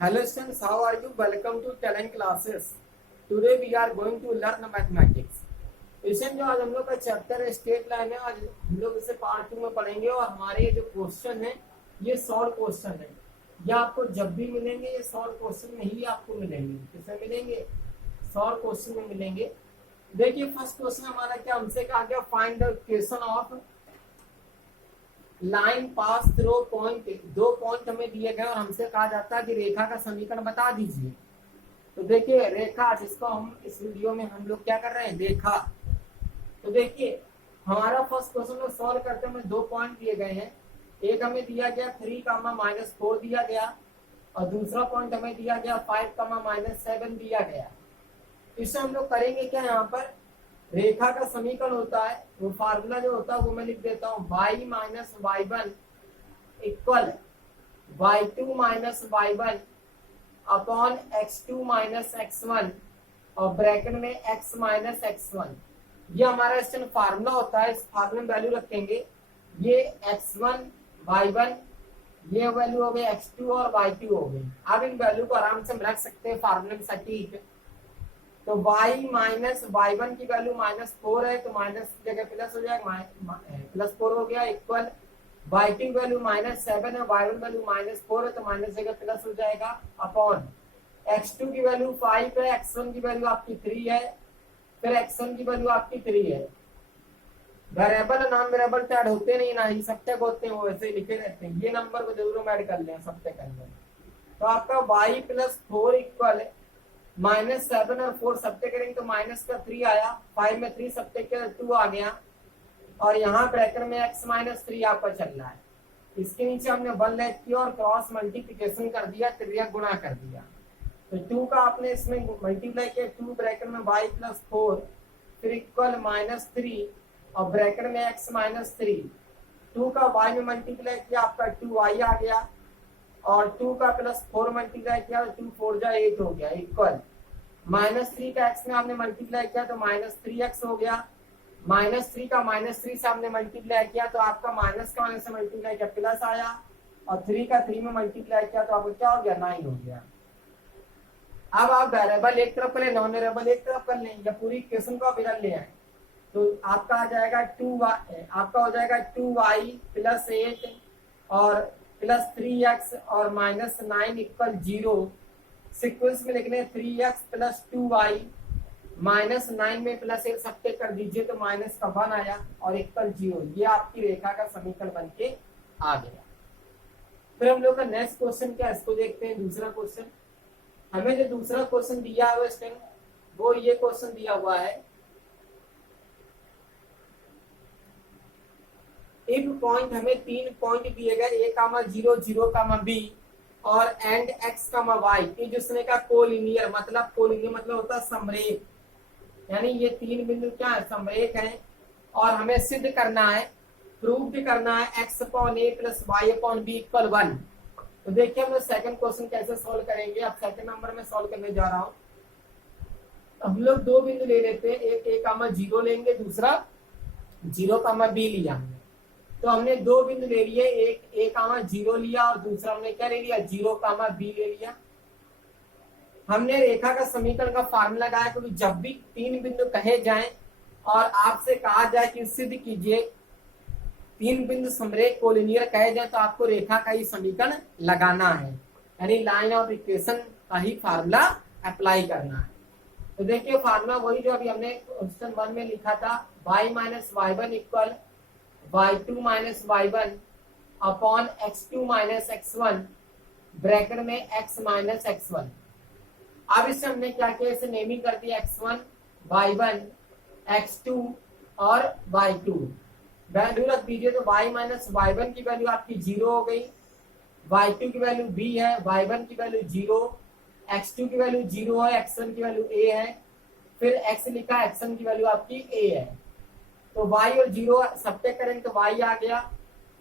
Hello students, how are you? Welcome to Talent Classes. Today we are going to learn mathematics. इसमें जो आज हम लोग का चैप्टर है स्टेट लाइन है, आज हम लोग इसे पार्ट 2 में पढ़ेंगे और हमारे ये जो क्वेश्चन है ये शॉर्ट क्वेश्चन है। ये आपको जब भी मिलेंगे ये शॉर्ट क्वेश्चन में ही आपको मिलेंगे। किसमें मिलेंगे? शॉर्ट क्वेश्चन में मिलेंगे। देखिए फर्स्ट क्वेश्चन हमारा क्या हमसे कहा गया, find the equation of line pass through point. दो पॉइंट हमें दिए गए और हमसे कहा जाता है कि रेखा का समीकरण बता दीजिए। तो देखिए रेखा, जिसको हम इस वीडियो में हम लोग क्या कर रहे हैं, रेखा। तो देखिए हमारा फर्स्ट क्वेश्चन में सॉल्व करते हैं, दो पॉइंट दिए गए हैं। एक हमें दिया गया 3, -4 दिया और दूसरा पॉइंट हमें दिया गया 5, -7 दिया गया। इससे हम लोग करेंगे क्या, यहाँ पर रेखा का समीकरण होता है, वो फार्मूला जो होता है वो मैं लिख देता हूँ, y minus y1 equal y2 minus y1 upon x2 minus x1 और ब्रैकेट में x माइनस x1। ये हमारा इसमें फार्मूला होता है। इस फार्मूले में वैल्यू रखेंगे, ये x1 y1, ये वैल्यू हो गई x2 और y2 हो गई। अब इन वैल्यू को आराम से हम रख सकते हैं फार्मूले में सटीक। तो y माइनस y1 की वैल्यू -4 है, तो माइनस की जगह प्लस हो जाएगा, +4 हो गया इक्वल y2 की वैल्यू -7 है, y1 वैल्यू -4 है, तो माइनस जगह प्लस हो जाएगा अपॉन x2 की वैल्यू 5 है, x1 की वैल्यू आपकी 3 है, फिर x1 की वैल्यू आपकी 3 है। वेरिएबल नॉन वेरिएबल तो ऐड होते नहीं ना, ये सब तक होते हैं, वो वैसे लिखे रहते हैं। ये नंबर को जरूर ऐड कर लें, सब तक कर लें। तो आपका y + 4 इक्वल -7 और 4 सबसे करेंगे तो माइनस का 3 आया, 5 में 3 सबसे के 2 आ गया और यहाँ ब्रैकेट में x - 3 आपका चल रहा है। इसके नीचे हमने 1 लेट किया और क्रॉस मल्टीप्लिकेशन कर दिया, त्रियक गुणा कर दिया। तो 2 का आपने इसमें मल्टीप्लाई किया, 2 ब्रैकेट में y + 4 फिर इक्वल -3 और ब्रैकेट में x - 3। 2 का y में मल्टीप्लाई किया, आपका 2y आ गया और 2 का +4 मल्टीप्लाई किया तो 2 4 जा 8 हो गया इक्वल -3 का x में आपने मल्टीप्लाई किया तो -3x हो गया। -3 का -3 से आपने मल्टीप्लाई किया तो आपका माइनस का माइनस से मल्टीप्लाई किया प्लस आया और 3 का 3 में मल्टीप्लाई किया तो आपको क्या हो गया, 9 हो गया। अब आप वेरिएबल एक तरफ कर ले, नॉन वेरिएबल एक तरफ कर लें, या पूरी इक्वेशन को आप इधर ले आए तो आपका आ जाएगा 2y, आपका हो जाएगा 2y + 8 और +3x और -9 इक्वल 0। सीक्वेंस में लिखने 3x + 2y -9 में +1 सबके कर दीजिए तो माइनस का 1 आया और इक्वल 0। ये आपकी रेखा का समीकरण बन के आ गया। फिर हम लोग का नेक्स्ट क्वेश्चन क्या है, इसको देखते हैं। दूसरा क्वेश्चन हमें जो दूसरा क्वेश्चन दिया हुआ है वो ये क्वेश्चन दिया हुआ है, इफ पॉइंट, हमें 3 पॉइंट दिए गए a, 0, 0, b और एंड x, y। ये जिसने का कोलिनियर मतलब होता है समरेख, यानी ये 3 बिंदु क्या है, समरेख है और हमें सिद्ध करना है, प्रूव करना है x/a + y/b इक्वल 1। तो देखिए हम लोग सेकंड क्वेश्चन कैसे सॉल्व करेंगे। अब सेकंड नंबर में सॉल्व करने जा रहा हूँ। हम लोग 2 बिंदु ले लेते हैं, एक a, 0 लेंगे, दूसरा 0, b लिया हमने। तो हमने 2 बिंदु ले लिए, एक a, 0 लिया और दूसरा हमने क्या ले लिया, 0, b ले लिया। हमने रेखा का समीकरण का फार्मूला लगाया, क्योंकि जब भी 3 बिंदु कहे जाएं और आपसे कहा जाए कि सिद्ध कीजिए 3 बिंदु समरेख कोलिनियर कहे जाए तो आपको रेखा का ही समीकरण लगाना है, यानी लाइन ऑफ इक्वेशन का ही फार्मूला अप्लाई करना है। तो देखिए फार्मूला वही जो अभी हमने क्वेश्चन 1 में लिखा था, y - y1 equal y2 - y1 upon x2 - x1 bracket में x - x1। अब इससे हमने क्या किया, इसे नेमिंग कर दिया x1, y1, x2 और y2। वैल्यू रख दीजिए तो y - y1 की वैल्यू आपकी 0 हो गई, y2 की वैल्यू b है, y1 की वैल्यू 0, x2 की वैल्यू 0 है, x1 की वैल्यू a है, फिर x लिखा, x1 की वैल्यू आपकी a है। तो y और 0 सबसे करेंगे तो y आ गया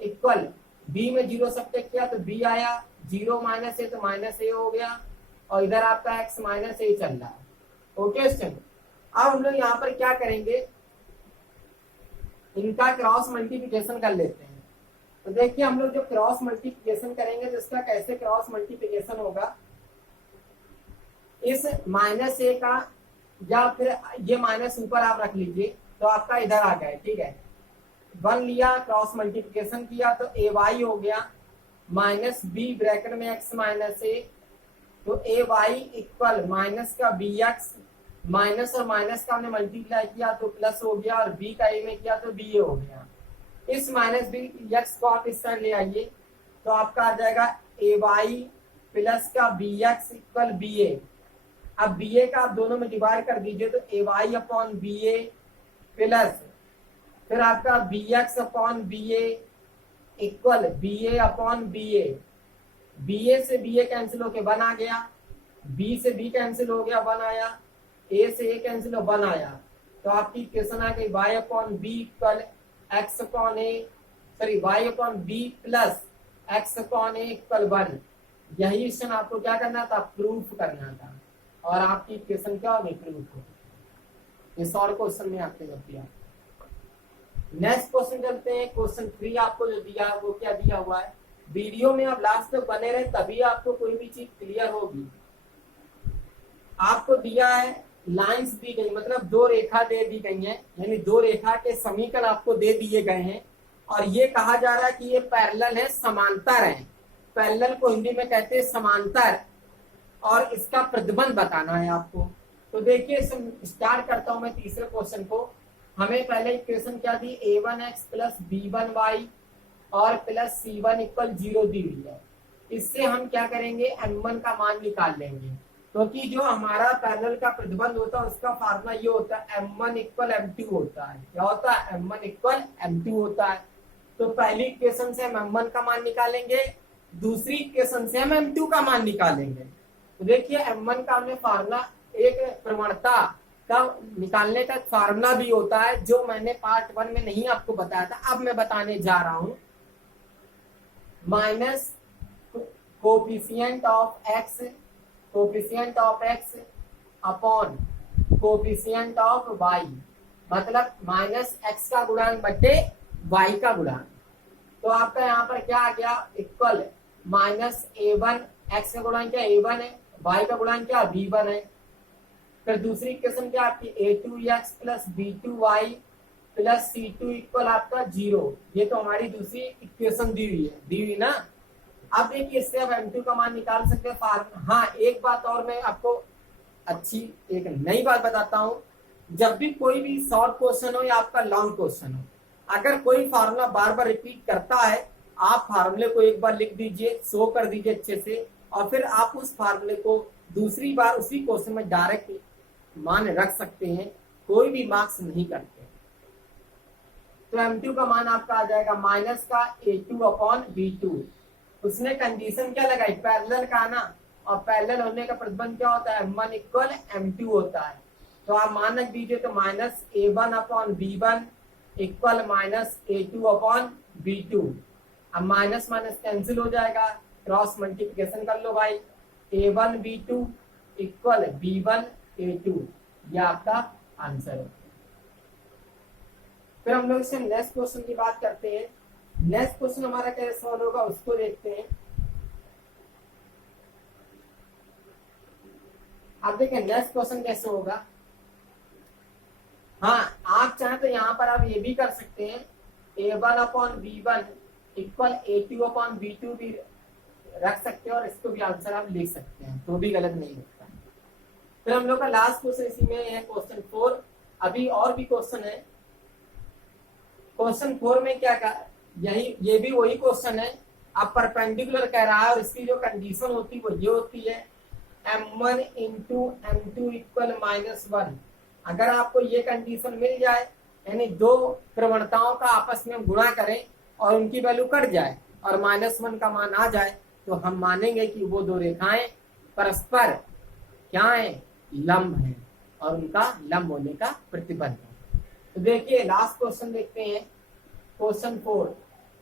इक्वल b में 0 सबसे किया तो b आया, 0 - a तो -a हो गया और इधर आपका x - a चल रहा है। ओके स्टूडेंट, अब हम लोग यहाँ पर क्या करेंगे, इनका क्रॉस मल्टीप्लिकेशन कर लेते हैं। तो देखिए हम लोग जब क्रॉस मल्टीप्लिकेशन करेंगे तो इसका कैसे क्रॉस मल्टीप्लिकेशन होगा, इस माइनस ए का, या फिर ये माइनस ऊपर आप रख लीजिए, तो आपका इधर आ गया, ठीक है। 1 लिया, क्रॉस मल्टीप्लिकेशन किया तो ए वाई हो गया माइनस बी ब्रैकेट में एक्स माइनस ए, तो ए वाई इक्वल माइनस का बी एक्स, माइनस और माइनस का हमने मल्टीप्लाई किया तो प्लस हो गया, और बी का ए में किया तो बी ए हो गया। इस माइनस बी एक्स को आप इस साइड ले आइए, तो आपका आ जाएगा ए वाई प्लस का बी एक्स इक्वल बी ए। अब बी ए का आप दोनों में डिवाइड कर दीजिए, तो ए वाई अपॉन बी ए प्लस फिर आपका बी एक्स अपॉन बी ए इक्वल बी ए अपॉन बी ए। बी ए से बी ए कैंसिल होके 1 आ गया, बी से बी कैंसिल हो गया 1 आया, ए से ए कैंसिल हो 1 आया, तो आपकी इक्वेशन आ गई y upon B equal X upon A, sorry y upon B plus X upon A equal 1। यही क्वेश्चन आपको क्या करना था, प्रूफ करना था, और आपकी इक्वेशन क्या होगी, प्रूफ हो। इस और क्वेश्चन में आपके जब दिया। नेक्स्ट क्वेश्चन चलते हैं, क्वेश्चन 3 आपको जो दिया वो क्या दिया हुआ है। वीडियो में आप लास्ट तक बने रहे, तभी आपको कोई भी चीज क्लियर होगी। आपको दिया है लाइंस दी गई, मतलब 2 रेखा दे दी गई हैं, यानी 2 रेखा के समीकरण आपको दे दिए गए हैं, और ये कहा जा रहा है कि ये पैरेलल है, समांतर है। पैरेलल को हिंदी में कहते हैं समांतर, और इसका प्रतिबंध बताना है आपको। तो देखिए स्टार्ट करता हूं मैं तीसरे क्वेश्चन को। हमें पहले इक्वेशन क्या दी, a1x प्लस b1y और प्लस c1 इक्वल 0 दी हुई है। इससे हम क्या करेंगे, m1 का मान निकाल लेंगे, क्योंकि जो हमारा पैरेलल का प्रतिबंध होता है उसका फार्मूला ये होता है m1 इक्वल m2 होता है। क्या होता है, m1 इक्वल m2 होता है। तो पहली इक्वेशन से हम m1 का मान निकालेंगे, दूसरी इक्वेशन से हम m2 का मान निकालेंगे। तो देखिए m1 का हमने फार्मूला, एक प्रवणता का निकालने का फार्मूला भी होता है, जो मैंने पार्ट 1 में नहीं आपको बताया था, अब मैं बताने जा रहा हूं। Minus coefficient of x upon coefficient of y, मतलब माइनस एक्स का गुणांक बटे वाई का गुणांक। तो आपका यहाँ पर क्या आ गया, इक्वल माइनस a1, एक्स का गुणांक क्या a1 है, वाई का गुणांक क्या b1 है। फिर दूसरी इक्वेशन क्या आपकी a2x plus b2y plus c2 equal आपका 0। ये तो हमारी दूसरी इक्वेशन दी हुई ना। अब देखिए इससे अब m2 का मान निकाल सकते हैं। हाँ, एक बात और मैं आपको अच्छी एक नई बात बताता हूँ। जब भी कोई भी शॉर्ट क्वेश्चन हो या आपका लॉन्ग क्वेश्चन हो, अगर कोई फार्मूला बार बार रिपीट करता है, आप फार्मूले को एक बार लिख दीजिए, शो कर दीजिए अच्छे से, और फिर आप उस फार्मूले को दूसरी बार उसी क्वेश्चन में डायरेक्ट मान रख सकते हैं, कोई भी मार्क्स नहीं करते। तो m2 का मान आपका आ जाएगा माइनस का a2 अपॉन b2। उसने कंडीशन क्या लगाई, पैरेलल का ना, और पैरेलल होने का प्रतिबंध क्या होता है, m1 इक्वल m2 होता है। तो आप मान रख दीजिए, तो minus a1 upon b1 equal minus a2 upon b2। अब माइनस माइनस कैंसिल हो जाएगा, क्रॉस मल्टीप्लिकेशन कर लो भाई, a1 b2 equal b1 a2, यह आपका आंसर है। फिर हम लोग इससे नेक्स्ट क्वेश्चन की बात करते हैं। नेक्स्ट क्वेश्चन हमारा कैसे सॉल्व होगा उसको देखते हैं। आप देखें नेक्स्ट क्वेश्चन कैसे होगा। हाँ, आप चाहें तो यहाँ पर आप ये भी कर सकते हैं, a1 upon b1 equal a2 upon b2 भी रख सकते हैं, और इसको भी आंसर आप लिख सकते हैं, तो भी गलत नहीं होता। फिर हम लोग का लास्ट क्वेश्चन इसी में है, क्वेश्चन 4। अभी और भी क्वेश्चन है। क्वेश्चन 4 में क्या कहा, ये भी वही क्वेश्चन है। अब परपेंडिकुलर कह रहा है, और इसकी जो कंडीशन होती है वो ये होती है m1 इंटू m2 इक्वल -1। अगर आपको ये कंडीशन मिल जाए, यानी 2 प्रवणताओं का आपस में गुणा करें और उनकी वैल्यू कट जाए और -1 का मान आ जाए, तो हम मानेंगे कि वो 2 रेखाएं परस्पर क्या है, लंब है, और उनका लंब होने का प्रतिबंध है। तो देखिए लास्ट क्वेश्चन देखते हैं, क्वेश्चन 4।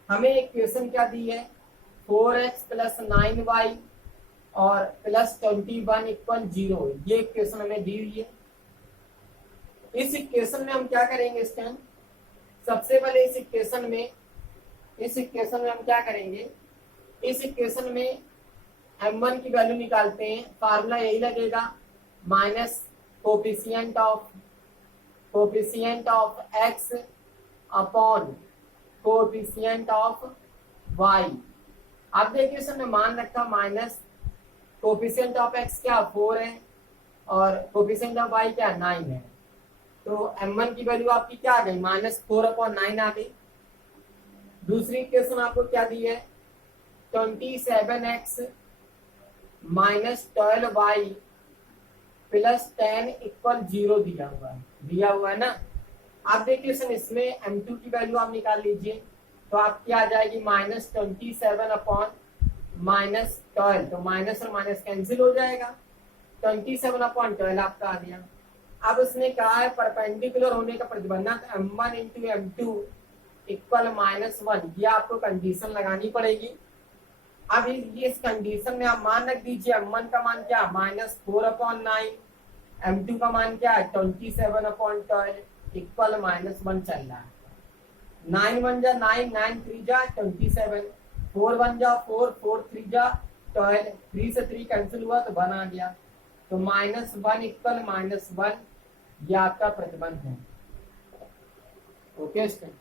हमें एक क्वेश्चन क्या दी है, 4x प्लस 9y और प्लस 21 इक्वल 0। ये इक्वेशन हमें दी हुई है। इस इक्वेशन में हम क्या करेंगे इस टाइम, सबसे पहले इस इक्वेशन में हम क्या करेंगे, इस इक्वेशन में m1 की वैल्यू निकालते हैं। फार्मूला यही लगेगा, minus coefficient of x upon coefficient of y. अब देखिए इसने मान रखा माइनस कोफिशिएंट ऑफ एक्स क्या 4 है और कोफिशिएंट ऑफ वाई क्या 9 है। तो m1 की वैल्यू आपकी क्या आ गई -4/9 आ गई। दूसरी इक्वेशन आपको क्या दी है 27x minus 12y plus 10 equal 0 दिया हुआ है ना। आप देखिए इसमें m2 की वैल्यू आप निकाल लीजिए तो आपकी आ जाएगी -27 अपॉन -12, तो माइनस और माइनस कैंसिल हो जाएगा, 27/12 आपका आ गया। अब उसने कहा है परपेंडिकुलर होने का प्रतिबंध m1 इंटू m2 इक्वल -1, ये आपको कंडीशन लगानी पड़ेगी। अब इस कंडीशन में आप मान रख दीजिए m1 का मान क्या -4/9, m2 का मान क्या है 27/12 इक्वल -1 चल रहा है। 9 1 जा 9, 9 3 जा 27, 4 1 जा 4, 4 3 जा 12, 3 से 3 कैंसिल हुआ तो 1 आ गया, तो -1 इक्वल -1 ये आपका प्रतिबंध है। ओके स्टूडेंट,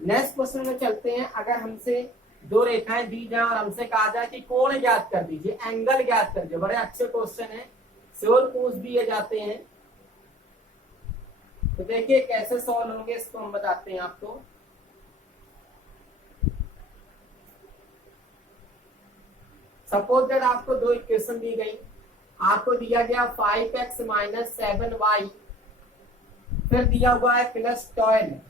नेक्स्ट क्वेश्चन में चलते हैं। अगर हमसे दो रेखाएं दी जाए और हमसे कहा जाए कि कोण ज्ञात कर दीजिए, एंगल ज्ञात कर दीजिए, बड़े अच्छे क्वेश्चन है, श्योर पूछ दिए जाते हैं। तो देखिए कैसे सॉल्व होंगे इसको हम बताते हैं आपको। सपोज दैट आपको दो इक्वेशन दी गई, आपको दिया गया 5x माइनस 7y, फिर दिया हुआ है +12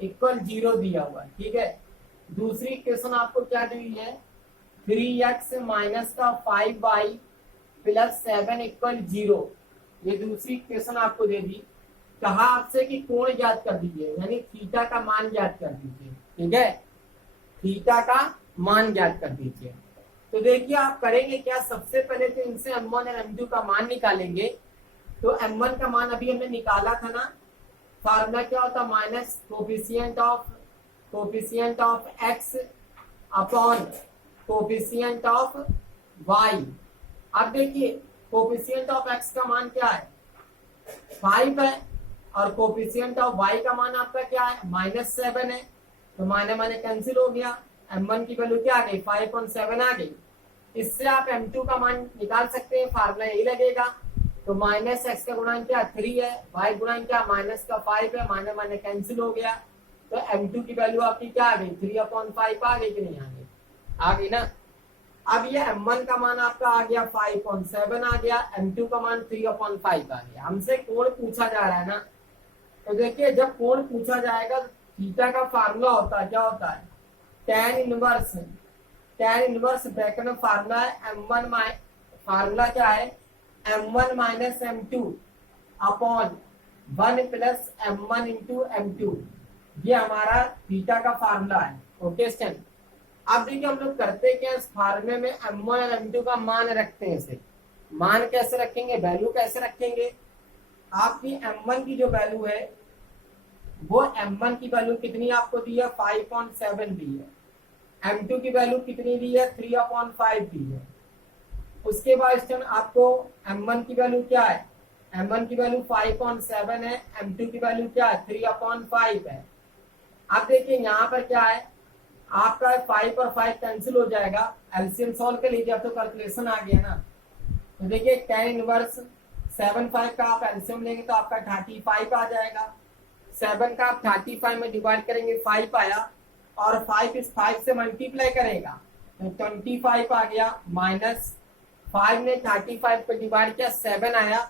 इक्वल 0 दिया हुआ है, ठीक है। दूसरी इक्वेशन आपको क्या दी है 3x माइनस का 5y प्लस 7 इक्वल 0, ये दूसरी इक्वेशन आपको दे दी। कहा आपसे कि कोण ज्ञात कर दीजिए, यानी थीटा का मान ज्ञात कर दीजिए, ठीक है, थीटा का मान ज्ञात कर दीजिए। तो देखिए आप करेंगे क्या, सबसे पहले तो इनसे m1 और m2 का मान निकालेंगे। तो m1 का मान अभी हमने निकाला था ना, फार्मूला क्या होता minus coefficient of x upon coefficient of y। अब देखिए कोफिशिएंट ऑफ x का मान क्या है 5 है और कोफिशिएंट ऑफ y का मान आपका क्या है -7 है, तो माने कैंसिल हो गया, m1 की वैल्यू क्या आ गई 5.7 आ गई। इससे आप m2 का मान निकाल सकते हैं, फार्मूला यही लगेगा। तो -x का गुणांक क्या 3 है, y गुणांक क्या -5 है, माने कैंसिल हो गया, तो m2 की वैल्यू आपकी क्या आ गई 3/5 आ गई कि नहीं आ गई ना। अब ये m1 का मान आपका आ गया 5.7 आ गया, m2 का मान 3/5 आ गया। हमसे कोण पूछा जा रहा है ना, तो देखिए जब कोण पूछा जाएगा तो थीटा का फार्मूला होता है, क्या होता है tan इनवर्स ब्रैकेट में फार्मूला है m1 फार्मूला क्या है m1 minus m2 upon 1 plus m1 into m2, ये हमारा थीटा का फार्मूला है। ओके स्टूडेंट, अब देखिए हम लोग करते क्या, इस फार्मूले में m1 और m2 का मान रखते हैं। इसे मान कैसे रखेंगे, वैल्यू कैसे रखेंगे। आपकी m1 की जो वैल्यू है वो m1 की वैल्यू कितनी आपको दी है 5.7 दी है, m2 की वैल्यू कितनी दी है 3/5 दी है। उसके बाद स्टूडेंट आपको m1 की वैल्यू क्या है, m1 की वैल्यू 5.7 है, m2 की वैल्यू क्या है 3/5 है। अब देखिए यहाँ पर क्या है आपका 5 और 5 कैंसिल हो जाएगा, एलसीएम सॉल्व कर लीजिए, अब तो कैलकुलेशन आ गया ना। तो देखिए tan इनवर्स 7 5 का आप एलसीएम लेंगे तो आपका 35 आ जाएगा। 7 का आप 35 में डिवाइड करेंगे 5 आया, और 5 इस 5 से मल्टीप्लाई करेगा तो 25 आ गया, माइनस 5 ने 35 को डिवाइड किया 7 आया,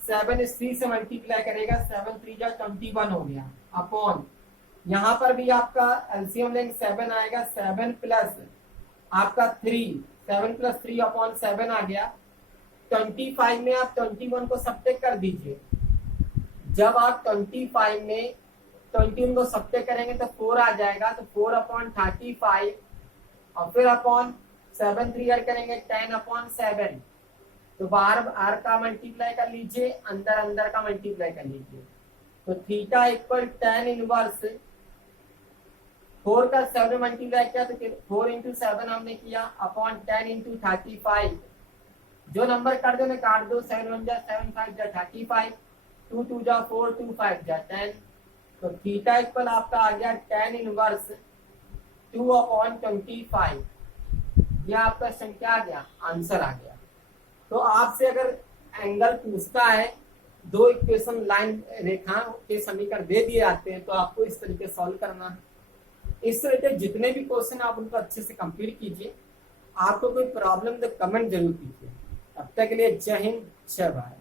7 इस 3 से मल्टीप्लाई करेगा 7 3 जा 21 हो गया, अपॉन यहाँ पर भी आपका एलसीएम लेंगे 7 आएगा, 7 प्लस आपका 3, 7 प्लस 3 अपॉन 7 आ गया। 25 में आप 21 को सब्ट्रैक्ट कर दीजिए, जब आप 25 में 21 को सब्ट्रैक्ट करेंगे तो 4 आ जाएगा, तो 4/35 और फिर अपॉन 7 3 ऐड करेंगे 10/7, तो बाहर आर का मल्टीप्लाई कर लीजिए, अंदर का मल्टीप्लाई कर लीजिए, तो थीटा इक्वल tan इनवर्स 4 का 7 मल्टीप्लाई किया तो 4 × 7 हमने किया अपॉन 10 × 35, जो नंबर काट दो काट दो, 7 1 जा 7 5 जा 35, 2 2 जा 4, 2 5 जा 10। तो थीटा इक्वल आपका आ गया tan इनवर्स 2/25। यह आपका संख्या आ गया, आंसर आ गया। तो आपसे अगर एंगल पूछता है, दो इक्वेशन लाइन रेखा के समीकरण दे दिए जाते हैं, तो आपको इस तरीके सॉल्व करना है। इस तरह के जितने भी क्वेश्चन आप उनको अच्छे से कंप्लीट कीजिए। आपको कोई प्रॉब्लम तो कमेंट जरूर कीजिए। तब तक के लिए जय हिंद, जय भारत।